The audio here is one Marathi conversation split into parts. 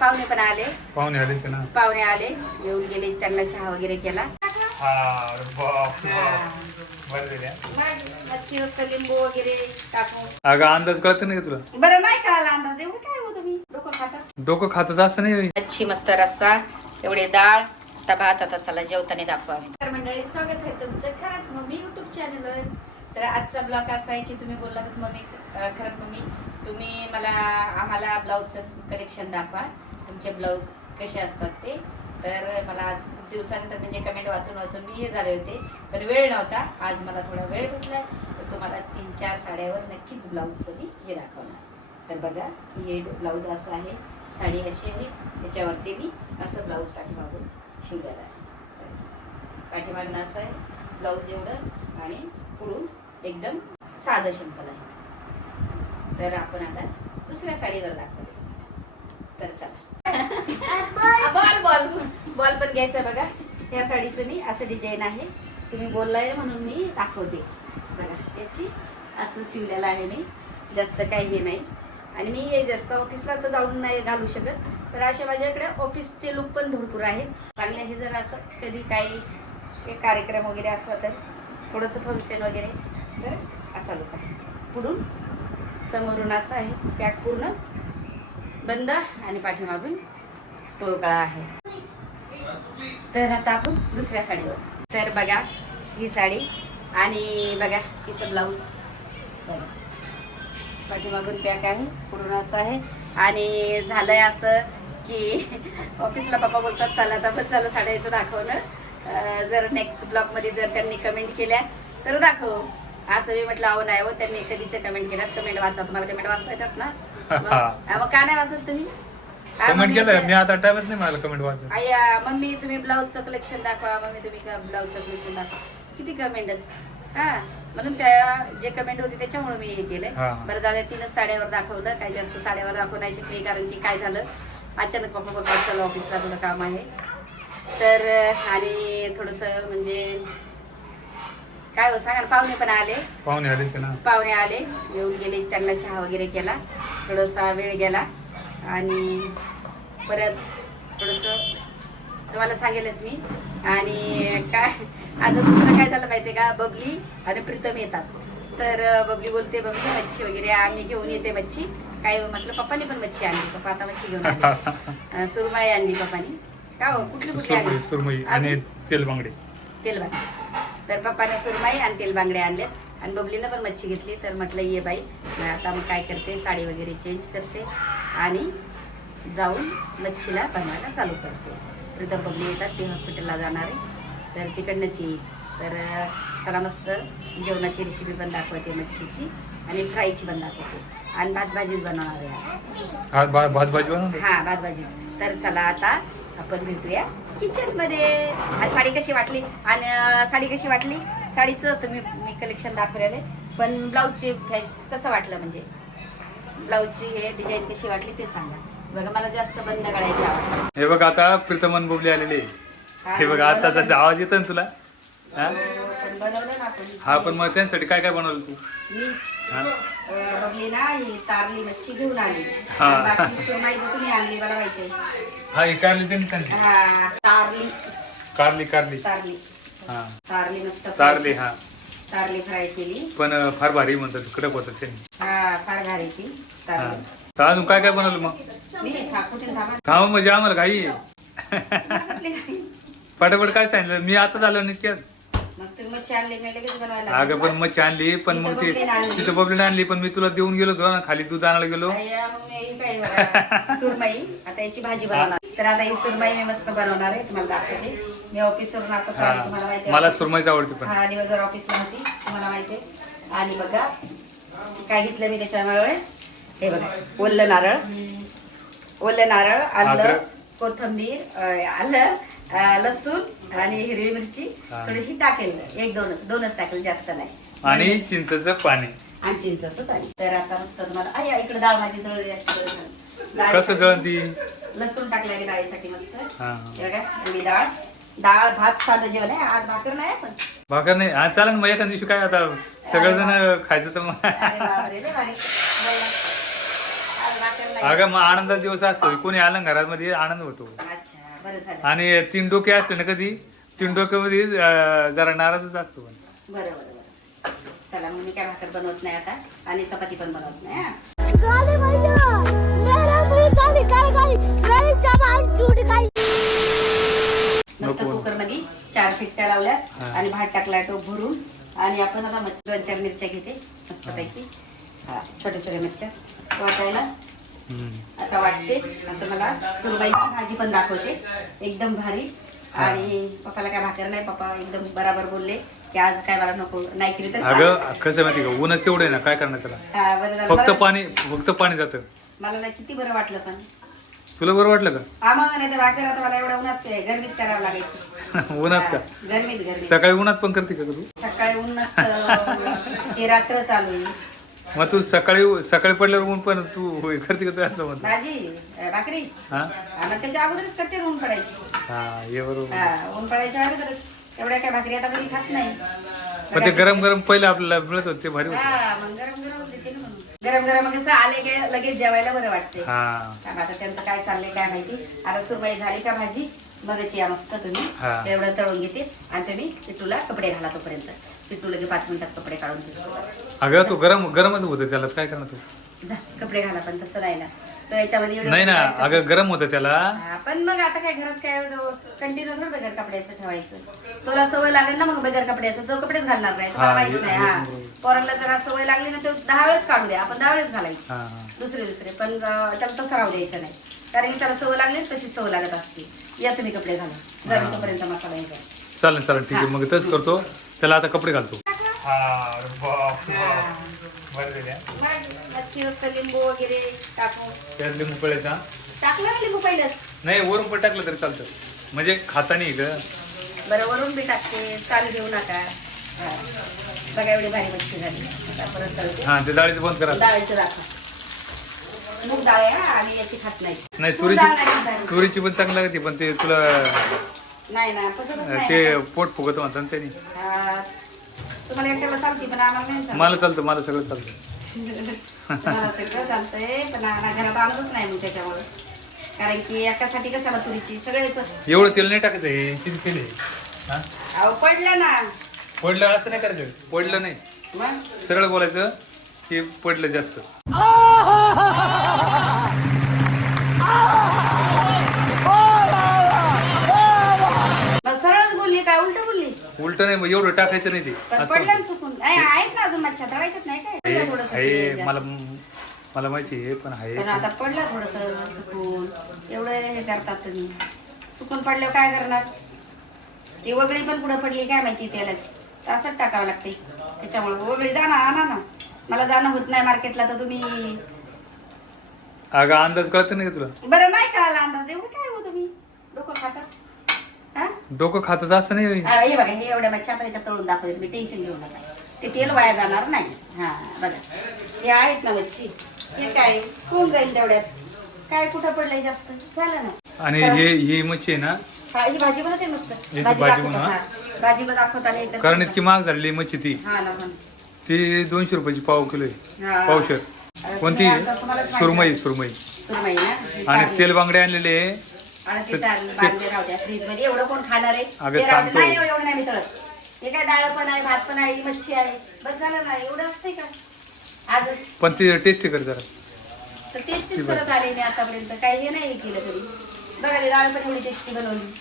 पाहुणे पण आले. पाहुणे आले ना? पाहुणे आले. येऊन गेले त्यांना चहा वगैरे केला. हा बाप. बरं मच्छी लिंबू वगैरे टाकून. अगं अंदाज कळत नाही का तुला? बरं नाही कळाला अंदाज. एवढं काय हो तुम्ही? डोकं खाता? डोकं खातच असं नाही होय. मच्छी मस्त रस्सा एवढे डाळ आता भात आता चला जेवताना दाखवा. तर मंडळी स्वागत आहे तुमचं खरंच मम्मी युट्यूब चॅनलवर तर आजचा ब्लॉग असा आहे की तुम्ही बोलला मम्मी अं, खरंच मम्मी तुम्ही मला आम्हाला ब्लाऊजचं कलेक्शन दाखवा. तुमचे ब्लाऊज कसे असतात ते. तर मला आज खूप दिवसानंतर म्हणजे कमेंट वाचून वाचून मी हे झाले होते. पण वेळ नव्हता. आज मला थोडा वेळ भेटला. तर तुम्हाला तीन चार साड्यावर नक्कीच ब्लाऊजचं मी हे दाखवणार. तर बघा हे ब्लाऊज असं आहे. साडी अशी आहे. त्याच्यावरती मी असं ब्लाऊज पाठीमागून शिवलेलं आहे. पाठीमागनं असं आहे. ब्लाऊज एवढं आणि पुढून एकदम साधं सिंपल आहे. तर आपण आता दुसऱ्या साडीवर दाखवते. तर चला. Ball ball. बॉल पण घ्यायचा बघा. या साडीचं मी असं डिझाईन आहे. तुम्ही बोललाय म्हणून मी दाखवते. बघा त्याची असं शिवलेलं आहे मी. जास्त काही हे नाही. आणि मी हे जास्त ऑफिसला तर जाऊन नाही घालू शकत. तर असे माझ्याकडे ऑफिसचे लुक पण भरपूर आहेत. चांगले हे जर असं कधी काही काही कार्यक्रम वगैरे असला तर. थोडंसं फंक्शन वगैरे. तर असा लुक आहे. पुढून समोरून असं आहे. पॅक पूर्ण बंद आणि पाठीमागून पोकळा आहे. तर आता आपण दुसऱ्या साडीवर. तर बघा ही साडी आणि बघा हिचं ब्लाऊज पाठीमागून पॅक आहे पूर्ण असं आहे. आणि झालंय असं की ऑफिसला पप्पा बोलतात चला आता पण चला साड्याचं दाखवणं जर नेक्स्ट ब्लॉगमध्ये जर त्यांनी कमेंट केल्या तर दाखव. असं मी म्हटलं अहो नाही हो त्यांनी कधीच कमेंट केल्यात? कमेंट वाचा. तुम्हाला कमेंट वाचता येतात ना? मग का नाही वाचत तुम्ही? कमेंट केलं मी आता टाइमच नाही मला कमेंट वाचत. आया मम्मी तुम्ही ब्लाऊजचं कलेक्शन दाखवा मम्मी तुम्ही ब्लाऊजचं कलेक्शन दाखवा. किती कमेंट आहेत? हा म्हणून त्या जे कमेंट होती त्याच्यामुळे मी हे केलंय. हा. बरं झालं तीनच साड्यावर दाखवलं. काही जास्त साड्यावर दाखवू नाही शकले कारण की काय झालं? अचानक पप्पा पप्पा चला ऑफिसला थोडं काम आहे. तर आणि थोडंसं म्हणजे काय हो सांगा पाहुणे पण आले. पाहुणे आले पाहुणे आले येऊन गेले त्यांना चहा वगैरे केला. थोडासा वेळ गेला. आणि परत थोडंसं तुम्हाला सांगेलच मी. आणि काय अजून दुसरं काय झालं माहितीये का? बबली आणि प्रीतम येतात. तर बबली बोलते बबली मच्छी वगैरे आम्ही घेऊन येते मच्छी. काय म्हटलं पप्पानी पण मच्छी आणली. पप्पा आता मच्छी घेऊन आले. सुरमई आणली पप्पानी. का हो? कुठली कुठली आणली? सुरमई आणि तेल बांगडे तेलबांगडे. तर पप्पाने सुरमई आणि तेलबांगडे आणलेत. आणि बबलीनं पण मच्छी घेतली. तर म्हटलं ये बाई. आता मग काय करते? साडी वगैरे चेंज करते आणि जाऊन मच्छीला बनवायला चालू करते. प्रीतम बबली येतात ते हॉस्पिटलला जाणार आहे. तर तिकडनंच येईल. तर चला मस्त जेवणाची रेसिपी पण दाखवते मच्छीची आणि फ्रायची पण दाखवते. आणि भात भाजीच बनवणार आहे. हा भात भाजी बनवली हा भात भाजीच तर चला आता आपण भेटूया किचनमध्ये. आणि साडी कशी वाटली? आणि साडी कशी वाटली? साडीचं तुम्ही मी कलेक्शन दाखवलेले पण ब्लाऊजची फॅश कसं वाटलं म्हणजे? ब्लाऊजची हे डिझाईन कशी वाटली ते सांगा. बघा मला जास्त बंद करायची हे बघ आता प्रीतमन बोबले आलेले. हे बघ आता त्याचा आवाज येतो ना तुला? हा? पण बनवलं ना आपण. हा पण मग त्यांसाठी काय काय बनवलं तू? मी हा? अं, ही तारली मच्छी घेऊन आली. हा. बाकी सुरमई आणली मला माहिती आहे. हा ही कारली त्यांनी त्यांनी हा तारली. कारली कारली. तारली. हा. तारली मस्त कारली हा. तारली फ्राय केली. पण अं, फार भारी म्हणतात कडक होतात त्यांनी हा फार भारीची हा. तारली तर अजून काय काय बनवलं मग? मी खा कुठे थांबा थांब म्हणजे आम्हाला कसली घाई? पटापट काय सांगितलं? मी आता झालो इतक्यात मग तुम्ही मच्छी आणली मी लगेच बनवायला अगं पण मच्छी आणली पण मग ते तिथं बबलीने आणली पण मी तुला देऊन गेलो होतो ना खाली दूध आणायला गेलो. अय्या, मग मी ही काय बघा, सुरमई. आता याची भाजी बनवणार. तर आता ही सुरमई मी मस्त बनवणार आहे तुम्हाला दाखवते. मी ऑफिसवरून आता चालली तुम्हाला माहिती मला सुरमईच आवडते पण. हा दिवसभर ऑफिसला होती तुम्हाला माहिती आहे. आणि बघा काय घेतलं मी त्याच्यामुळे? हे बघा ओलं नारळ. ओलं नारळ आलं. कोथंबीर आलं लसूण आणि हिरवी मिरची. थोडीशी टाकेल एक दोनच दोनच टाकेल जास्त नाही. आणि चिंचचं पाणी. आणि चिंचाचं पाणी. तर आता मस्त तुम्हाला अरे इकडे डाळ माझी जळली असते. बरं झालं. डाळीसाठी- कसं जळण ती लसूण टाकलं मी डाळीसाठी मस्त. हा, बघा डाळ. डाळ भात साधं जेवण आहे. आज भाकर नाही पण भाकर नाही. हा चालेल मग एका दिवशी काय आता सगळेजण खायचं तर मग. अरे बापरे लय भारी. बोलला. आज भाकर नाही. पाहिजे अगं मग आनंदाचा दिवस असतो. कोणी आलं ना घरामध्ये आनंद होतो. अच्छा बरं झालं. आणि तीन डोके असले ना कधी तीन डोक्यामध्ये अं, जरा नाराजच असतो पण. बरं बरं बरं. चला मग मी काय भाकर बनवत नाही आता. आणि चपाती पण बनवत नाही हा. गाली मस्त नको. कुकरमध्ये चार शिट्ट्या लावल्यात. आणि भात टाकला टोप भरून. आणि आपण आता दोन चार मिरच्या घेते मस्त पैकी हा छोट्या छोट्या मिरच्या वाटायला. आता वाटते. आता मला सुरबाईची भाजी पण दाखवते. एकदम भारी. आणि पप्पाला काय भाकर नाही. पप्पा एकदम बराबर बोलले की आज काय मला नको. नाही केली तर. अगं कसं माहिती का? ऊनच तेवढं आहे ना. काय करणार त्याला? हा, फक्त पाणी फक्त पाणी जातं. मला ना किती बरं वाटलं पण. तुला बरं वाटलं का? आम्हाला नाही तर भाकर आता मला एवढ्या उन्हात ते गरमीत करावं लागायची. उन्हात का? हा, गरमीत गरमीत. सकाळी उन्हात पण करते का तू? सकाळी ऊन नसतं. ते रात्र चालू आहे. मग तू सकाळी सकाळी पडल्यावर ऊन पण तू हे करते का तू असं म्हणतो? भाजी अं, भाकरी. हा? हा, मग त्याच्या अगोदरच करते ऊन पडायची. हा ये बरोबर. हा ऊन पडायच्या अगोदरच. एवढ्या काय भाकरी आता कोणी खात नाही. पण ते गरम गरम पहिले आपल्याला मिळत होते ते भारी होते. हा मग गरम गरम गरम गरम कसं आले की लगेच जेवायला बरं वाटते हा. आता त्यांचं काय चाललंय काय माहिती. आता सुरमई झाली का भाजी? मगच या मस्त तुम्ही. एवढं तळून घेते. आणि तुम्ही पिटूला कपडे घाला तोपर्यंत. पिटू लगे पाच मिनिटात कपडे काढून घेतो. अगं तू गरम गरमच होतं त्याला काय करणार तू? जा कपडे घाला पण तसं नाही याच्यामध्ये एवढे नाही ना कपडे- अगं गरम होतं त्याला. हा, पण मग आता काय घरात काय कंटिन्यू थोडं बगर कपड्याचं ठेवायचं. तुला सवय लागेल ना मग बगर कपड्याचं. तो कपडेच घालणार नाही तुम्हाला हा, माहीत हे- नाही हे. पोराला जरा सवय लागली ना ते दहा वेळेस काढू द्या. आपण दहा वेळेस घालायची. हा हा. दुसरे दुसरे. पण अं, त्याला तसं राहू द्यायचं नाही. कारण की त्याला सवय लागली तशी सवय लागत असते. या तुम्ही कपडे घाला. जर तोपर्यंत मसाला यायचा चालेल चालेल. ठीक आहे. मग तसं करतो. त्याला आता कपडे घालतो. हा. मच्छी असतं लिंबू वगैरे टाकून त्यात लिंबू पिळायचा टाकलं ना लिंबू पहिलंच. नाही वरून पण टाकलं तरी चालतं. म्हणजे खाता नाही ग. बरं वरून बी टाकते. चालू देऊ नका. हा. बघा एवढी भारी मच्छी झाली. आता परत तळते हा ते डाळीचं बंद करा. डाळीचं मूग डाळ आहे हा, याची खात नाही. नाही मूग डाळ नाही तुरीची. तुरीची पण चांगली लागते पण ते तुला नाही ना पचतच नाही ते. पोट फुगत म्हणतात त्यांनी. हा. तुम्हाला एकट्याला चालते पण आम्हाला नाही चालत. मला चालतं मला सगळं चालतं. तुम्हाला सगळं चालतंय पण आम्हाला घरात आणलंच नाही मग त्याच्यामुळे कारण की एकासाठी कशाला तुरीची? सगळेच. एवढं तेल नाही टाकायचं हे किती तेल आहे? हा? अहो पडलं ना. पडलं असं नाही करायचं. पडलं नाही. मग? सरळ बोलायचं की पडलं जास्त. उलट नाही मग एवढं टाकायचं नाही ते. पण असं. पडलं ना चुकून. नाही आहेत ना अजून मच्छा तळायच्यात नाही काय आहे पडलं थोडंसं आहे, तेल मला माहिती आहे पण आहे. पण आता पडलं थोडस चुकून. एवढं हे करतात तुम्ही. चुकून पडल्यावर काय करणार? ती वगळी पण पुढे पडली काय माहिती तेलाची तर असंच टाकावं लागते त्याच्यामुळे वगळी जाणार आणा ना. मला जाणं होत नाही मार्केटला तर तुम्ही अगं अंदाज कळत नाही का तुला? बरं नाही कळाला अंदाज. एवढं काय हो तुम्ही? डोकं खातात हा डोकं खातं असं नाही होईल. हा, हे बघा हे एवढ्या मच्छा आता याच्यात तळून दाखवते. मी टेन्शन घेऊ नका. ते तेल वाया जाणार नाही. हा बघा. हे आहेत ना मच्छी. हे काय? होऊन जाईल तेवढ्यात. काय कुठं पडलंय जास्त? झालं ना. आणि हे ही मच्छी आहे ना? हा ही भाजी बनवते मस्त. याची भाजी भाजी दाखवतात, बनवा. हा. भाजी पण दाखवताना एकदम कारण इतकी महाग झालेली मच्छी ती. हा ना पण. ती दोनशे रुपयाची पाव किलो आहे. हा. पावशेर. कोणती? तुम्ही आता तुम्हालाच माहिती सुरमई आहे. सुरमई. ना? ही आणि. तेल बांगडे आणलेले आहे. आणि ते चालेल, बांधले राहू द्या. फ्रीजमध्ये एवढं कोण खाणार आहे? अगं, ते राहू दे. सांगतो. नाही हो, एवढं नाही मी तळत. हे काय डाळ पण आहे भात पण आहे मच्छी आहे. बस झालं ना एवढं असते का? आजच. पण ती टेस्टी कर जरा. तर टेस्टीच करत आले नाही आतापर्यंत. काही हे नाही केलं तरी. बघा ते डाळ पण एवढी टेस्टी बनवली.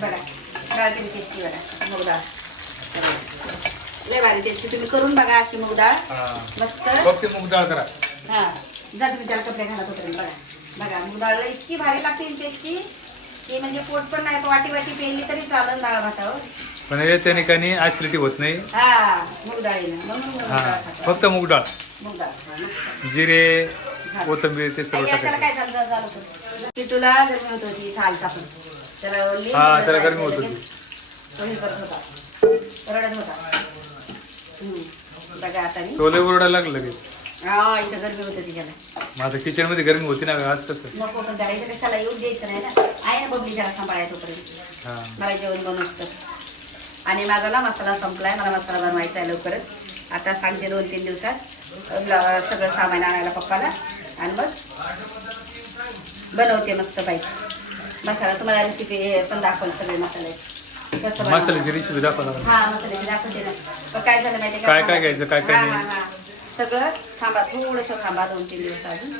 बघा डाळ तरी टेस्टी बघा. मूग डाळ. लय भारी टेस्टी तुम्ही करून बघा अशी मूग डाळ. मस्त. फक्त मूग डाळ करा. हा. जा तुम्ही त्याला कपडे घालत होते बघा. बघा मूग डाळ इतकी भारी लागते टेस्टी की म्हणजे पोट पण नाही वाटी वाटी पेली तरी चालेल डाळ भातावर. पण हे त्या ठिकाणी ऍसिडिटी होत नाही. हा मूग डाळीनं म्हणून मूग हा डाळ खातात. फक्त मूग डाळ. मूग डाळ हा, मस्त. जिरे कोथंबीर ते सर्व आई, याच्याला टाकायचं. काय झालं झालं होतं? किटूला गरमी होत होती त्याला हा, गरमी होत होती. लगेच तो हे करत होता. रडत होता. हम्म. बघा आता मी. टोले ओरडायला लागलं लगेच. हा इथं गरमी होत आता किचनमध्ये गरमी होती ना आज कसं? नको पण त्याला इथं कशाला येऊन द्यायचं नाही ना. आहे ना बबली त्याला तोपर्यंत. हा. मला जेवण बनवूस तर आणि माझा ना मसाला संपलाय मला मसाला बनवायचा आहे लवकरच. आता सांगते दोन तीन दिवसात. सगळं सामान आणायला पप्पाला. आणि मग बनवते मस्त पाहिजे मसाला तुम्हाला रेसिपी पण दाखवलं सगळे मसाले. कसं बनवायचं. मसाल्याची रेसिपी दाखवणार. हा मसाल्याची दाखवते ना. पण काय झालं माहिती काय काय घ्यायचं, काय काय नाही. सगळं थांबा थोडंसं थांबा दोन तीन दिवस अजून.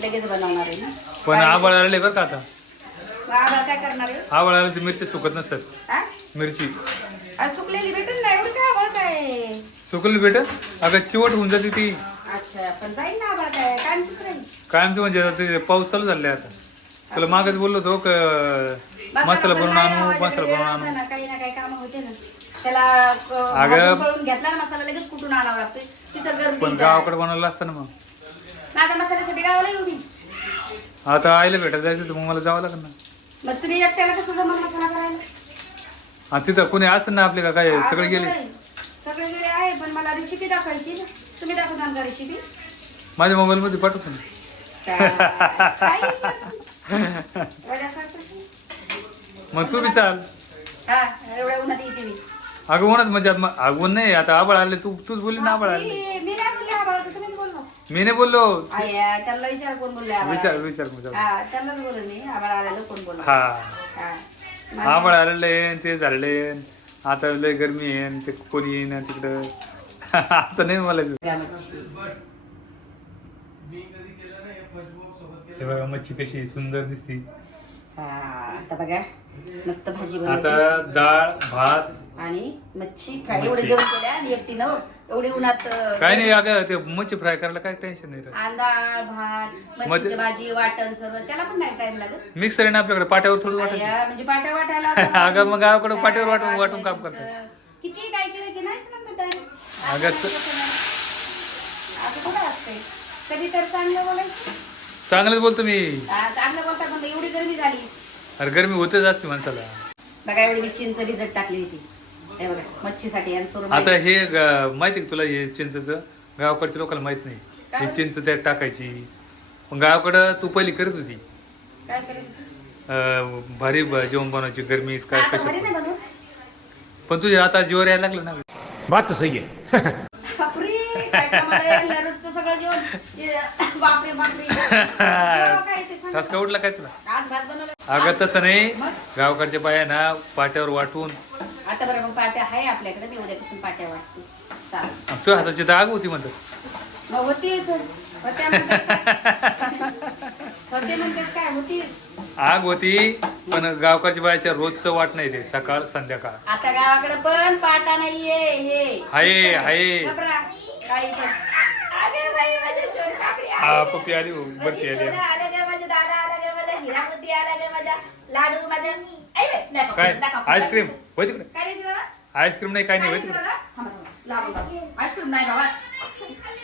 लगेच बनवणार आहे ना? पण आबाळ आले बरं का आता? मग आम्हाला काय करणार आहे? आबाळ आले तर मिरची सुकत नसतात हा? मिरची. सुकलेली भेटेल ना? एवढं काय आभाळ काय? सुकली भेटत अगं चिवट होऊन जाते ती. अच्छा पण जाईल ना आभाळ काय? कायमचीच राहील. कायमचं म्हणजे आता ते पाऊस चालू झाले आता. तुला मागच बोललो होतो का मसाला बनवून आणू मसाला बनवून आणू. काही ना काही काम होते ना. त्याला अ, अगं- भाजून घेतला ना मसाला लगेच कुठून आणावा लागतोय? तिथं पण. गावाकडे बनवलं असतं ना मग? आता मसाल्यासाठी गावाला येऊ मी आता आईला भेटायला जायचं तर मग मला जावं लागेल ना. मग तुम्ही एकट्याला कसं जमल मसाला करायला? आणि तिथं कोणी असं ना आपले का काय सगळे गेले. सगळे गेले आहे पण मला रेसिपी दाखवायची ना. तुम्ही दाखवता का रेसिपी माझ्या मोबाईल मध्ये पाठवतो ना. मग तू बी चाल. हा एवढ्या उन्हात येते मी. अगं म्हणत म्हणजे आता मग- अगं नाही आता आबाळ आले तू तूच बोलली ना आबाळ आले. मी मी नाही बोलले आबाळाचं तुम्हीच बोललो. मी नाही बोललो आया त्याला विचार कोण बोलले आबाळ विचार विचार हा त्यालाच बोललो मी आबाळ आलेलं कोण बोललो. हा. हा. आबाळ आलेलं आहे ते झाले आता लय गरमी आहे आणि ते कोणी येईन तिकडं. असं नाही मला हे. बघा मच्छी कशी सुंदर दिसती. हा, आता बघा मस्त भाजी आता डाळ भात आणि मच्छी फ्राय एवढे. जेवण केले आणि एकटीनं एवढी उन्हात काय नाही अगं ते मच्छी फ्राय करायला काय टेन्शन नाही डाळ भात मच्छीची भाजी वाटण सर्व त्याला पण नाही टाइम लागत. मिक्सर आहे ना आपल्याकडे पाट्यावर थोडं आया, म्हणजे पाट्या वाटायला अगं मग गावाकडं पाट्यावर वाटून- वाटून काम करतात. किती काय केलं की नाहीच नंतर डायरेक्ट अगं असं कुठं असतंय? कधी तर चांगलं बोलायचं. चांगलंच बोलतो मी. चांगलं बोलतात पण एवढी गरमी झाली अरे गरमी होतेच असते माणसाला. बघा एवढी मी चिंच भिजत टाकली होती. हे बघा मच्छीसाठी आणि सुरमई. आता हे ग- माहिती का तुला हे चिंचचं? गावाकडच्या लोकांना माहीत नाही? हे चिंच त्यात टाकायची. पण गावाकडं तू पहिली करत होती. काय करायचं अं, भारी ब- जेवण बनवायची गरमीत काय आता कशा घरी नाही बनवत? पण तुझे आता जीवर यायला लागलं ना बात तो सही है बापरे काय कामाला यायला रोजचं सगळं जेवण. हे, बापरे बापरे. जेव्हा काय ते सांग. तास का उठला काय तुला? आज भात बनवलं. अगं तसं नाही? गावकडच्या बाया ना पाट्यावर वाटून आता बरं मग पाट्या आहे आपल्याकडे. मी उद्यापासून पाट्या वाटतो. चालेल. तुझ्या हाताची आग होती म्हणतात. मग होतीच. होत्या म्हणतात काय? होते म्हणतात काय? होतीच. आग होती पण गावकडच्या बायाच्या रोजचं वाट नाही ते सकाळ संध्याकाळ. आता गावाकडे पण पाटा नाहीये. हे. हाये, हाये. घबरा. काही पण. अगे बाई माझ्या शोध काकडी हा आली ग. पप्पी आली हो, माझी बरती आली. शोधा आल्या ग माझ्या दादा आला ग माझ्या हिरामती आला ग माझ्या लाडू काय. आईस्क्रीम? होय तिकडे? काय द्यायचं दादा? आईस्क्रीम नाही काय नाही होय तिकडे. आईस्क्रीम नाही बाबा.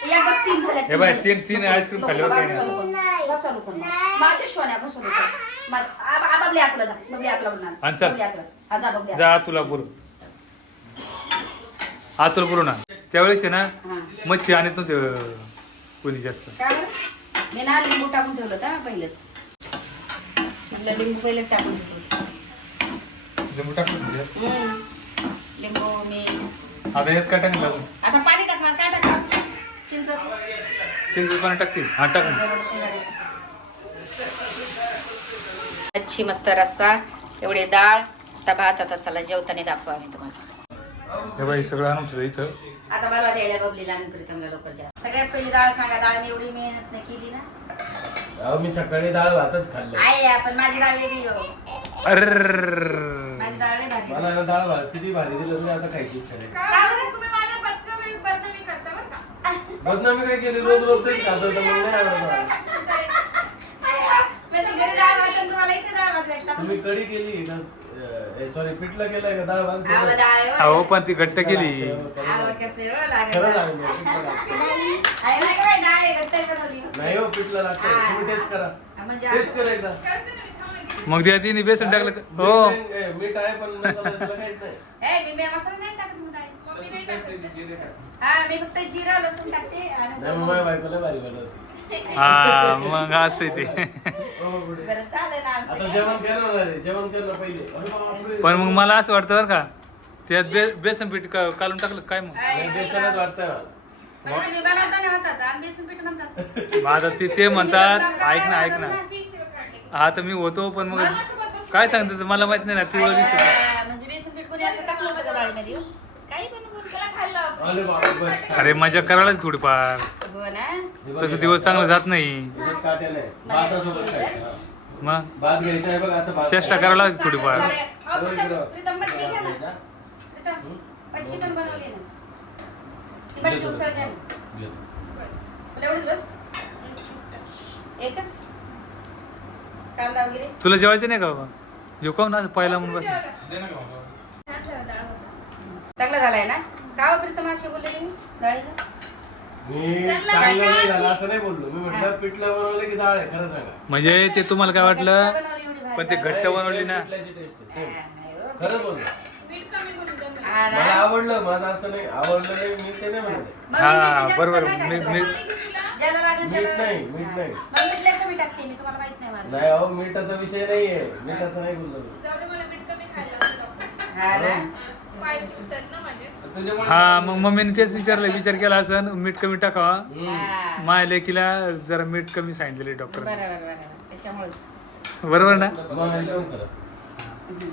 या बस तीन झाल्या हे बाय तीन तीन आईस्क्रीम खाल्ल्यावर काय नाही. माझ्या शोन्या बबली आतला जा बबली आतला. बबली आतला. हा, जा बबली आतला. जा तुला बोलू. हा तुला बोलू ना. त्यावेळेस आहे ना. मच्छी आणत नव्हते कोणी जास्त? मी ना लिंबू टाकून ठेवलं होतं पहिलंच. लिंबू पहिलेच टाकून ठेवलं लिंबू टाकून. लिंबू मी आता यात काय टाकून लागून आता पाणी टाकणार काय टाकणार? चिंच. चिंच पाणी टाकतील. हा टाकून अच्छी मस्त रस्सा एवढी डाळ आता भात आता चला जेवताना दाखवू आम्ही तुम्हाला. हे बाई सगळं आणून ठेवलं इथं. आता मला द्यायला बबलीला आणि प्रीतमला लवकर जा सगळ्यात पहिली डाळ सांगा डाळ मी एवढी मेहनत नाही केली ना. अहो मी सकाळी डाळ भातच खाल्ले. आहे आपण माझी डाळ वेगळी हो डाळ लय भारी मला ना डाळ भात किती भारी दिलं तुम्ही आता खायची इच्छा नाही का बरं? तुम्ही माझ्या बदनामी बदनामी करता बरं का? बदनामी काय केली रोज रोज तेच खात होतं मग नाही आवडत मला. आया, म्हणजे घरी डाळ भात आणि तुम्हाला इथे डाळ भात भेटला तुम्ही कढी केली सॉरी पिठलं केलंय का डाळ भात आवं केलं? डाळ आहे हो. पण ती घट्ट केली आवं कसं हो लागत. खरं सांगतो पिठलं लागतं. आहे ना काय डाळ आहे घट्ट बनवली नाही हो पिठलं लागतं हा. तुम्ही टेस्ट करा हा, म्हणजे टेस्ट असं- करा एकदा मग त्या तिने बेसन टाकलं का? हो. मीठ आहे- पण मसाला बिसाला काहीच नाही. ए, मी मी मसाला नाही टाकत मग डाळीत. मम्मी नाही टाकत. हा मी फक्त जिरा लसूण टाकते आणि नाही मग माझ्या बायकोला भारी बनवते. हा मग असं आहे ते. हो, पुढे. बरं चालेल ना आता आमचं जेवण करणार आहे जेवण करणं पहिले. अरे बापरे. पण मग मला असं वाटतं बरं का त्यात बे बेसन पीठ का- काढून टाकलं काय मग? बेसनच वाटतंय मला. म्हणजे तुम्ही बनवताना हातात आणि बेसन पीठ म्हणतात. ते ते म्हणतात ऐक ना ऐक ना. हा तर मी होतो पण मग काय सांगते ते मला माहीत नाही ना पिवळं दिसत म्हणजे बेसन पीठ कोणी असं टाकलं होतं का डाळीमध्ये काही पण बोल, त्याला खायला लाव. अरे बाबा बस अरे मजा करायला लागली थोडीफार हो ना हे बघ, तसं दिवस. चांगला जात नाही भातासोबत खायचं मग भात घ्यायचा आहे बघ असं भात चेष्टा करावं लागेल थोडीफार अहो, बघ इकडं. प्रीतम- प्रीतम मटकी घ्या ना. घ्यायचा. प्रीतम, मटकी पण बनवली ना. ती मटकी घेतो. उसळ घ्या ना. घेतो. तुला एवढीच बस एकच कांदा वगैरे तुला जेवायचं नाही का बाबा? येऊ का ना पहिला मग चांगला झालाय ना? का असे बोलले तुम्ही? डाळीला? मी चांगलं नाही झालं असं नाही बोललो. मी म्हटलं पिठलं बनवलं की डाळ आहे खरं सांगा. म्हणजे ते तुम्हाला काय वाटलं? पण ते. घट्ट बनवली ना. पिठल्याची हा? मला आवडलं माझं असं नाही. आवडलं नाही मी ते नाही म्हणत. हा, बरोबर. मी-. मी- लागेल मीठ त्याला- नाही, मीठ हा. नाही. मग मीठ लय कमी टाकते मी तुम्हाला माहीत नाही माझं नाही अहो मिठाचा विषय नाहीये मिठाचा नाही बोललो मी. हा ना तुझ्यामुळे हा मग मम्मीने तेच विचारलं विचार केला असं मीठ कमी टाकावा. हा. माय लेकीला जरा मीठ कमी सांगितलेले डॉक्टर बरोबर बरोबर त्याच्यामुळेच बरोबर ना मग हम्म.